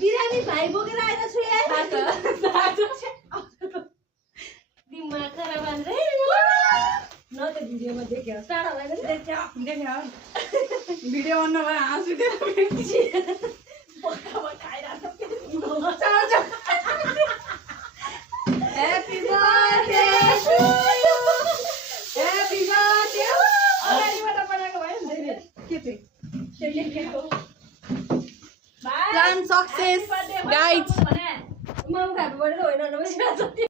बिरामी भाइ बोकेर आएर छु दिमाग खराब हाल्दै न त भिडियोमा देख्यो टाढा भएर देख्यो भिडियो अन नभए हाँसु Happy birthday to you. Happy birthday. अगाडिबाट बनाएको भयो नि के चाहिँ Plan success, guys. म उठाएको होइन